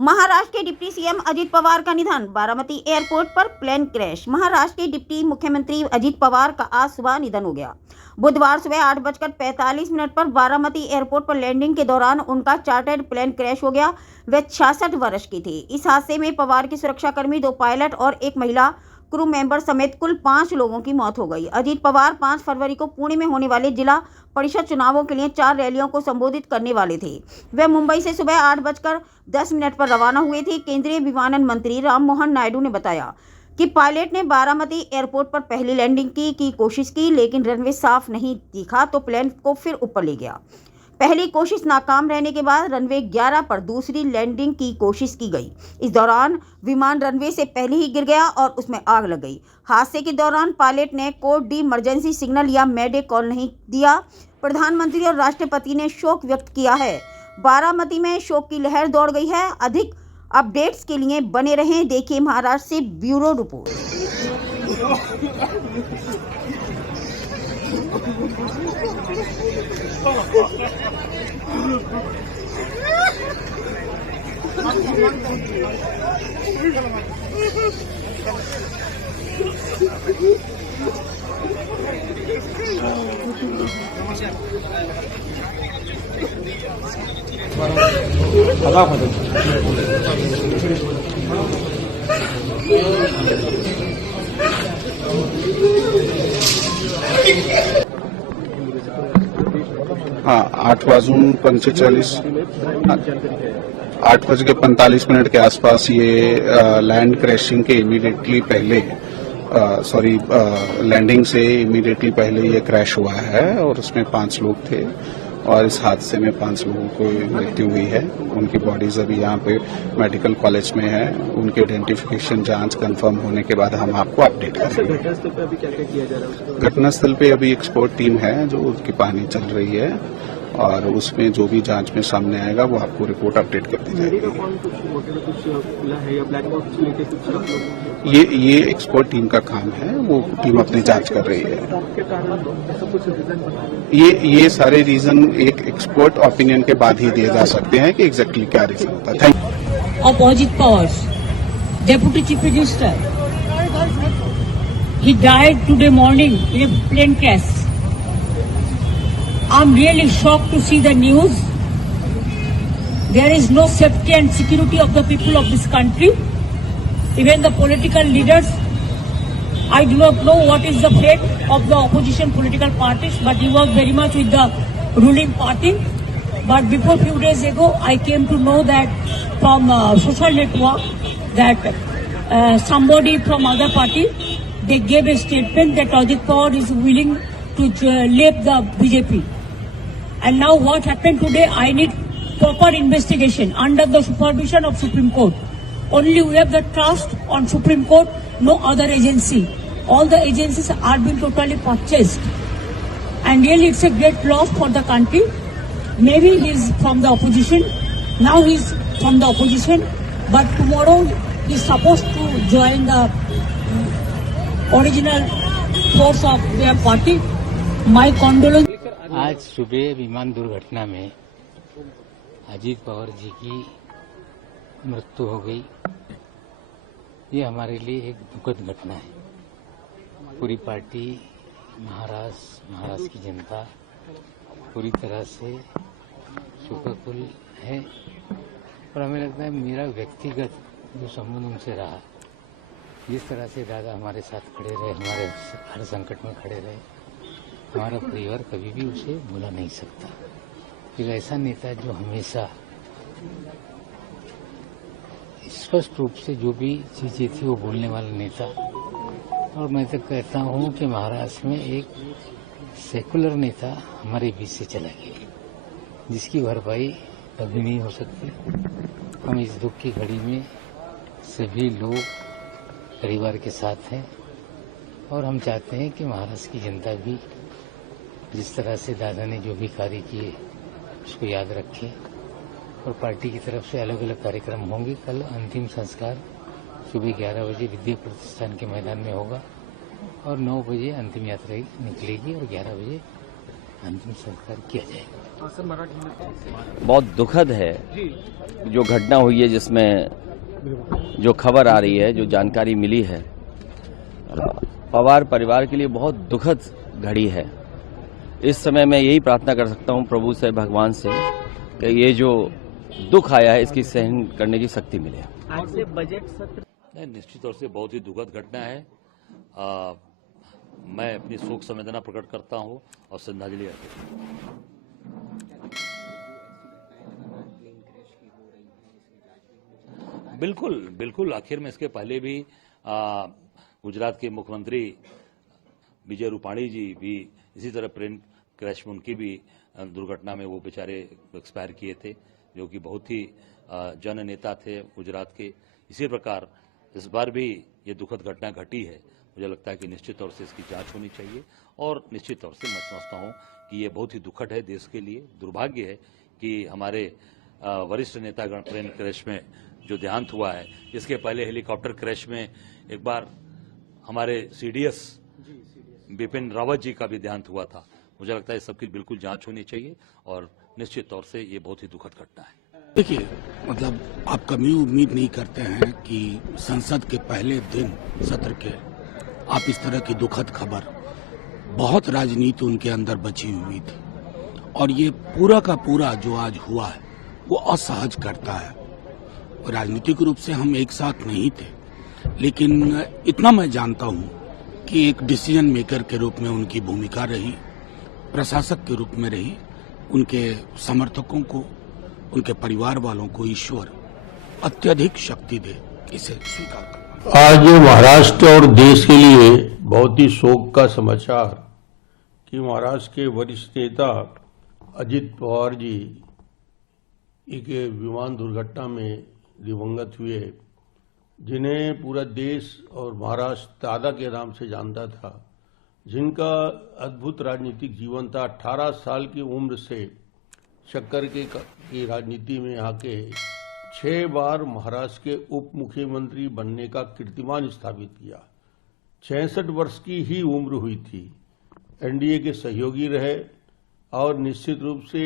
महाराष्ट्र के deputy CM Ajit Pawar का निधन, बारामती एयरपोर्ट पर प्लेन क्रैश। महाराष्ट्र के डिप्टी मुख्यमंत्री अजित पवार का आज सुबह निधन हो गया। बुधवार सुबह 8:45 पर बारामती एयरपोर्ट पर लैंडिंग के दौरान उनका चार्टर्ड प्लेन क्रैश हो गया। वे 66 वर्ष की थे। इस हादसे में पवार के सुरक्षाकर्मी, 2 पायलट और 1 महिला क्रू मेंबर समेत कुल 5 लोगों की मौत हो गई। अजित पवार 5 फरवरी को पुणे में होने वाले जिला परिषद चुनावों के लिए 4 रैलियों को संबोधित करने वाले थे। वे मुंबई से सुबह 8:10 पर रवाना हुए थे। केंद्रीय विमानन मंत्री राममोहन नायडू ने बताया कि पायलट ने बारामती एयरपोर्ट पर पहली लैंडिंग की कोशिश की, लेकिन रनवे साफ नहीं दिखा तो प्लेन को फिर ऊपर ले गया। पहली कोशिश नाकाम रहने के बाद रनवे 11 पर दूसरी लैंडिंग की कोशिश की गई। इस दौरान विमान रनवे से पहले ही गिर गया और उसमें आग लग गई। हादसे के दौरान पायलट ने कोड डी इमरजेंसी सिग्नल या मेडे कॉल नहीं दिया। प्रधानमंत्री और राष्ट्रपति ने शोक व्यक्त किया है। बारामती में शोक की लहर दौड़ गई है। अधिक अपडेट्स के लिए बने रहें। देखिए महाराष्ट्र से ब्यूरो रिपोर्ट। हाँ, 8:45 8:45 के आसपास ये लैंड क्रैशिंग के इमीडिएटली पहले लैंडिंग से इमीडिएटली पहले ये क्रैश हुआ है और उसमें 5 लोग थे और इस हादसे में 5 लोगों को मृत्यु हुई है। उनकी बॉडीज अभी यहाँ पे मेडिकल कॉलेज में है। उनकी आइडेंटिफिकेशन जांच कंफर्म होने के बाद हम आपको अपडेट करेंगे। घटनास्थल पे अभी क्या-क्या किया जा रहा है? घटनास्थल पे अभी एक्सपर्ट टीम है जो उसकी पानी चल रही है और उसमें जो भी जांच में सामने आएगा वो आपको रिपोर्ट अपडेट कर दी जाएगी। ये एक्सपर्ट टीम का काम है, वो टीम अपनी जांच कर रही है। ये सारे रीजन एक एक्सपर्ट ओपिनियन के बाद ही दिए जा सकते हैं कि एग्जैक्टली क्या रीजन होता है। Thank you. Ajit Pawar, Deputy Chief Minister, he died today morning in a plane crash. I'm really shocked to see the news. There is no safety and security of the people of this country. Even the political leaders, I do not know what is the fate of the opposition political parties, but he was very much with the ruling party. But before few days ago, I came to know that from social network that somebody from other party, they gave a statement that Ajit Pawar is willing to leave the BJP. And now what happened today, I need proper investigation under the supervision of Supreme Court. Only we have the trust on Supreme Court, no other agency. All the agencies are being totally purchased. And really it's a great loss for the country. Maybe he's from the opposition. Now he's from the opposition. But tomorrow he's supposed to join the original force of their party. My condolence. आज सुबह विमान दुर्घटना में अजीत पवार जी की मृत्यु हो गई। ये हमारे लिए एक दुखद घटना है। पूरी पार्टी, महाराष्ट्र की जनता पूरी तरह से शोकाकुल है और हमें लगता है मेरा व्यक्तिगत जो संबंध उनसे रहा, जिस तरह से दादा हमारे साथ खड़े रहे, हमारे हर संकट में खड़े रहे, हमारा परिवार कभी भी उसे भुला नहीं सकता। एक ऐसा नेता जो हमेशा स्पष्ट रूप से जो भी चीजें थी वो बोलने वाला नेता। और मैं तो कहता हूं कि महाराष्ट्र में एक सेकुलर नेता हमारे बीच से चला गया, जिसकी भरपाई कभी नहीं हो सकती। हम इस दुख की घड़ी में सभी लोग परिवार के साथ हैं और हम चाहते हैं कि महाराष्ट्र की जनता भी जिस तरह से दादा ने जो भी कार्य किए उसको याद रखे और पार्टी की तरफ से अलग अलग कार्यक्रम होंगे। कल अंतिम संस्कार सुबह 11 बजे विद्या प्रतिष्ठान के मैदान में होगा और 9 बजे अंतिम यात्रा निकलेगी और 11 बजे अंतिम संस्कार किया जाएगा। हाँ सर, मराठी में बहुत दुखद है जो घटना हुई है, जिसमें जो खबर आ रही है, जो जानकारी मिली है, पवार परिवार के लिए बहुत दुखद घड़ी है। इस समय मैं यही प्रार्थना कर सकता हूं प्रभु से, भगवान से, कि ये जो दुख आया है इसकी सहन करने की शक्ति मिले। आज से बजट सत्र निश्चित तौर से बहुत ही दुखद घटना है। मैं अपनी शोक संवेदना प्रकट करता हूं और श्रद्धांजलि अर्पित करता हूं। बिल्कुल बिल्कुल, आखिर में इसके पहले भी गुजरात के मुख्यमंत्री विजय रूपाणी जी भी इसी तरह प्लेन क्रैश में उनकी भी दुर्घटना में वो बेचारे एक्सपायर किए थे, जो कि बहुत ही जन नेता थे गुजरात के। इसी प्रकार इस बार भी ये दुखद घटना घटी है। मुझे लगता है कि निश्चित तौर से इसकी जांच होनी चाहिए और निश्चित तौर से मैं समझता हूं कि ये बहुत ही दुखद है देश के लिए। दुर्भाग्य है कि हमारे वरिष्ठ नेतागण प्लेन क्रैश में जो देहांत हुआ है, इसके पहले हेलीकॉप्टर क्रैश में एक बार हमारे सीडीएस बिपिन रावत जी का भी देहांत हुआ था। मुझे लगता है इस सबकी बिल्कुल जांच होनी चाहिए और निश्चित तौर से ये बहुत ही दुखद घटना है। देखिए, मतलब आप कभी उम्मीद नहीं करते हैं कि संसद के पहले दिन सत्र के आप इस तरह की दुखद खबर, बहुत राजनीति उनके अंदर बची हुई थी और ये पूरा का पूरा जो आज हुआ है वो असहज करता है। राजनीतिक रूप से हम एक साथ नहीं थे, लेकिन इतना मैं जानता हूं कि एक डिसीजन मेकर के रूप में उनकी भूमिका रही, प्रशासक के रूप में रही। उनके समर्थकों को, उनके परिवार वालों को ईश्वर अत्यधिक शक्ति दे, इसे स्वीकार करना। आज महाराष्ट्र और देश के लिए बहुत ही शोक का समाचार कि महाराष्ट्र के वरिष्ठ नेता अजित पवार जी एक विमान दुर्घटना में दिवंगत हुए, जिन्हें पूरा देश और महाराष्ट्र दादा के नाम से जानता था, जिनका अद्भुत राजनीतिक जीवन था। 18 साल की उम्र से शक्कर की राजनीति में आके 6 बार महाराष्ट्र के उप मुख्यमंत्री बनने का कीर्तिमान स्थापित किया। 66 वर्ष की ही उम्र हुई थी। एनडीए के सहयोगी रहे और निश्चित रूप से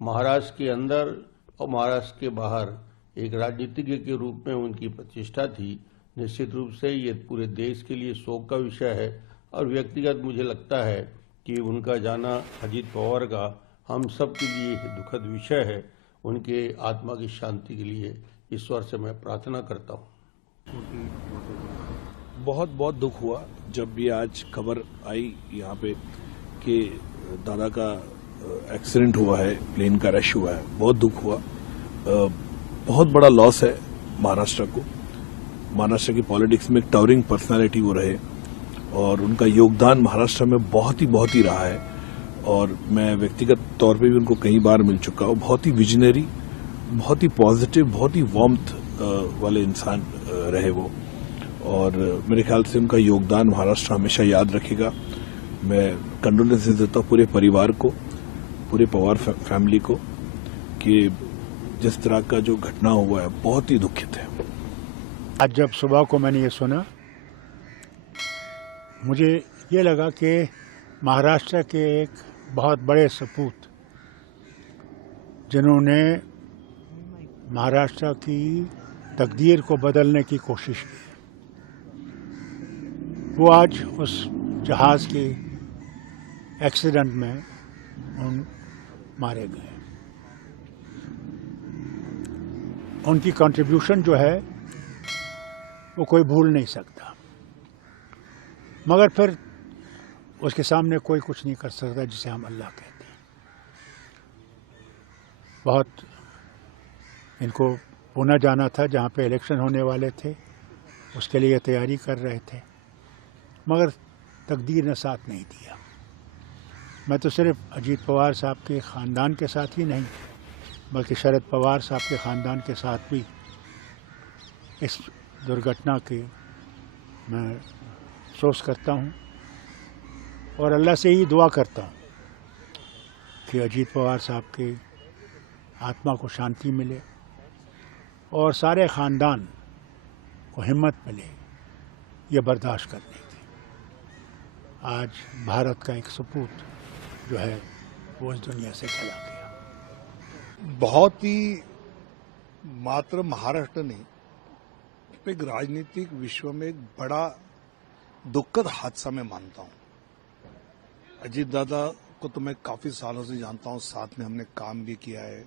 महाराष्ट्र के अंदर और महाराष्ट्र के बाहर एक राजनीतिज्ञ के रूप में उनकी प्रतिष्ठा थी। निश्चित रूप से ये पूरे देश के लिए शोक का विषय है और व्यक्तिगत मुझे लगता है कि उनका जाना अजित पवार का हम सब के लिए दुखद विषय है। उनके आत्मा की शांति के लिए ईश्वर से मैं प्रार्थना करता हूँ। बहुत बहुत दुख हुआ जब भी आज खबर आई यहाँ पे कि दादा का एक्सीडेंट हुआ है, प्लेन का क्रैश हुआ है। बहुत दुख हुआ। बहुत बड़ा लॉस है महाराष्ट्र को। महाराष्ट्र की पॉलिटिक्स में एक टावरिंग पर्सनालिटी वो रहे और उनका योगदान महाराष्ट्र में बहुत ही रहा है और मैं व्यक्तिगत तौर पे भी उनको कई बार मिल चुका हूँ। बहुत ही विजनरी, बहुत ही पॉजिटिव, बहुत ही वार्मथ वाले इंसान रहे वो और मेरे ख्याल से उनका योगदान महाराष्ट्र हमेशा याद रखेगा। मैं कंडोलेंसेस देता हूँ पूरे परिवार को, पूरे पवार फैमिली को कि जिस तरह का जो घटना हुआ है बहुत ही दुखित है। आज जब सुबह को मैंने ये सुना, मुझे ये लगा कि महाराष्ट्र के एक बहुत बड़े सपूत जिन्होंने महाराष्ट्र की तकदीर को बदलने की कोशिश की, वो आज उस जहाज के एक्सीडेंट में मारे गए। उनकी कंट्रीब्यूशन जो है वो कोई भूल नहीं सकता, मगर फिर उसके सामने कोई कुछ नहीं कर सकता जिसे हम अल्लाह कहते हैं। बहुत इनको पुणे जाना था जहाँ पे इलेक्शन होने वाले थे, उसके लिए तैयारी कर रहे थे, मगर तकदीर ने साथ नहीं दिया। मैं तो सिर्फ अजीत पवार साहब के ख़ानदान के साथ ही नहीं, बल्कि शरद पवार साहब के ख़ानदान के साथ भी इस दुर्घटना के मैं अफसोस करता हूँ और अल्लाह से ही दुआ करता हूँ कि अजीत पवार साहब के आत्मा को शांति मिले और सारे ख़ानदान को हिम्मत मिले ये बर्दाश्त करने की। आज भारत का एक सपूत जो है वो इस दुनिया से चला गया। बहुत ही मात्र महाराष्ट्र नहीं, एक राजनीतिक विश्व में एक बड़ा दुखद हादसा मैं मानता हूं। अजीत दादा को तो मैं काफी सालों से जानता हूं, साथ में हमने काम भी किया है,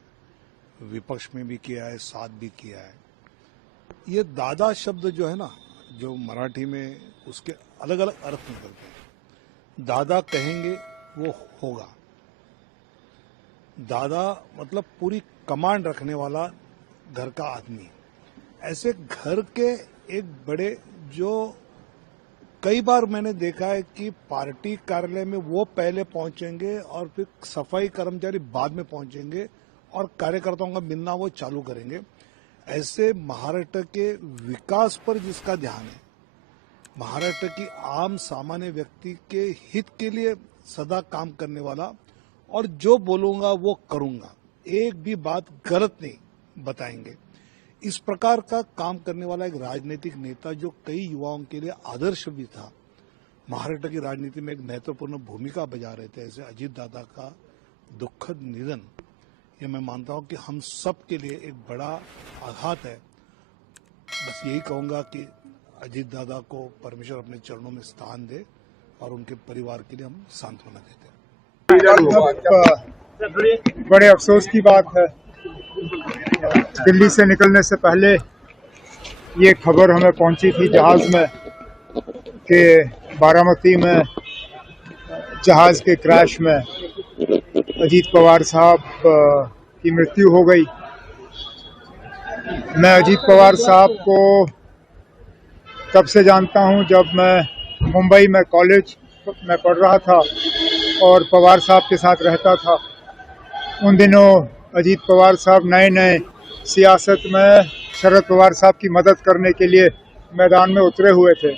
विपक्ष में भी किया है, साथ भी किया है। ये दादा शब्द जो है ना, जो मराठी में उसके अलग अलग अर्थ निकलते हैं। दादा कहेंगे वो होगा। दादा मतलब पूरी कमांड रखने वाला घर का आदमी। ऐसे घर के एक बड़े, जो कई बार मैंने देखा है कि पार्टी कार्यालय में वो पहले पहुंचेंगे और फिर सफाई कर्मचारी बाद में पहुंचेंगे और कार्यकर्ताओं का मिलना वो चालू करेंगे। ऐसे महाराष्ट्र के विकास पर जिसका ध्यान है, महाराष्ट्र की आम सामान्य व्यक्ति के हित के लिए सदा काम करने वाला, और जो बोलूंगा वो करूंगा, एक भी बात गलत नहीं बताएंगे, इस प्रकार का काम करने वाला एक राजनीतिक नेता जो कई युवाओं के लिए आदर्श भी था, महाराष्ट्र की राजनीति में एक महत्वपूर्ण भूमिका बजा रहे थे। ऐसे अजीत दादा का दुखद निधन, ये मैं मानता हूं कि हम सब के लिए एक बड़ा आघात है। बस यही कहूंगा कि अजीत दादा को परमेश्वर अपने चरणों में स्थान दे और उनके परिवार के लिए हम सांत्वना देते हैं। बड़े अफसोस की बात है, दिल्ली से निकलने से पहले ये खबर हमें पहुंची थी जहाज में कि बारामती में जहाज के क्रैश में अजीत पवार साहब की मृत्यु हो गई। मैं अजीत पवार साहब को तब से जानता हूं जब मैं मुंबई में कॉलेज में पढ़ रहा था और पवार साहब के साथ रहता था। उन दिनों अजीत पवार साहब नए नए सियासत में शरद पवार साहब की मदद करने के लिए मैदान में उतरे हुए थे।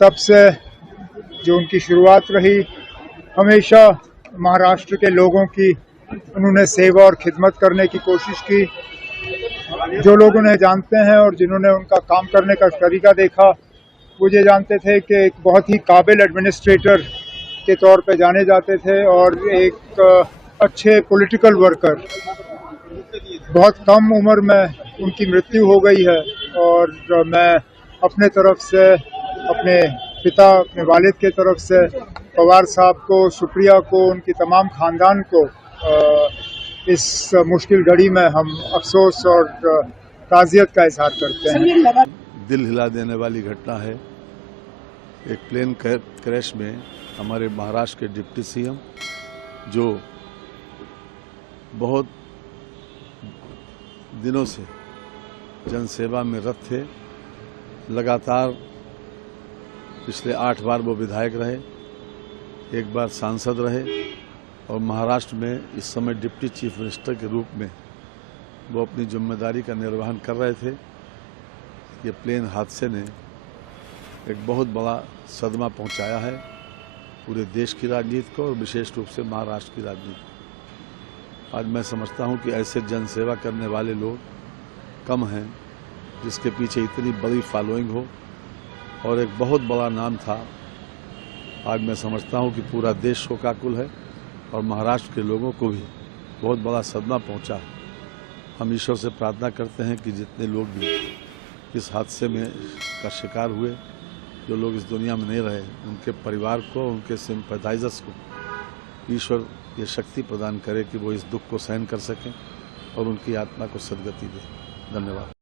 तब से जो उनकी शुरुआत रही, हमेशा महाराष्ट्र के लोगों की उन्होंने सेवा और खिदमत करने की कोशिश की। जो लोग उन्हें जानते हैं और जिन्होंने उनका काम करने का तरीका देखा, वो ये जानते थे कि एक बहुत ही काबिल एडमिनिस्ट्रेटर के तौर पे जाने जाते थे और एक अच्छे पॉलिटिकल वर्कर। बहुत कम उम्र में उनकी मृत्यु हो गई है और मैं अपने तरफ से, अपने पिता, अपने वालिद के तरफ से पवार साहब को, सुप्रिया को, उनकी तमाम खानदान को इस मुश्किल घड़ी में हम अफसोस और ताज़ियत का इजहार करते हैं। दिल हिला देने वाली घटना है। एक प्लेन क्रैश में हमारे महाराष्ट्र के डिप्टी सीएम, जो बहुत दिनों से जनसेवा में रत थे, लगातार पिछले 8 बार वो विधायक रहे, एक बार सांसद रहे और महाराष्ट्र में इस समय डिप्टी चीफ मिनिस्टर के रूप में वो अपनी जिम्मेदारी का निर्वहन कर रहे थे। ये प्लेन हादसे ने एक बहुत बड़ा सदमा पहुंचाया है पूरे देश की राजनीति को और विशेष रूप से महाराष्ट्र की राजनीति को। आज मैं समझता हूं कि ऐसे जनसेवा करने वाले लोग कम हैं जिसके पीछे इतनी बड़ी फॉलोइंग हो और एक बहुत बड़ा नाम था। आज मैं समझता हूं कि पूरा देश शोकाकुल है और महाराष्ट्र के लोगों को भी बहुत बड़ा सदमा पहुंचा है। हम ईश्वर से प्रार्थना करते हैं कि जितने लोग भी इस हादसे में का शिकार हुए, जो लोग इस दुनिया में नहीं रहे, उनके परिवार को, उनके सिंपैथाइजर्स को ईश्वर ये शक्ति प्रदान करे कि वो इस दुख को सहन कर सकें और उनकी आत्मा को सद्गति दे। धन्यवाद।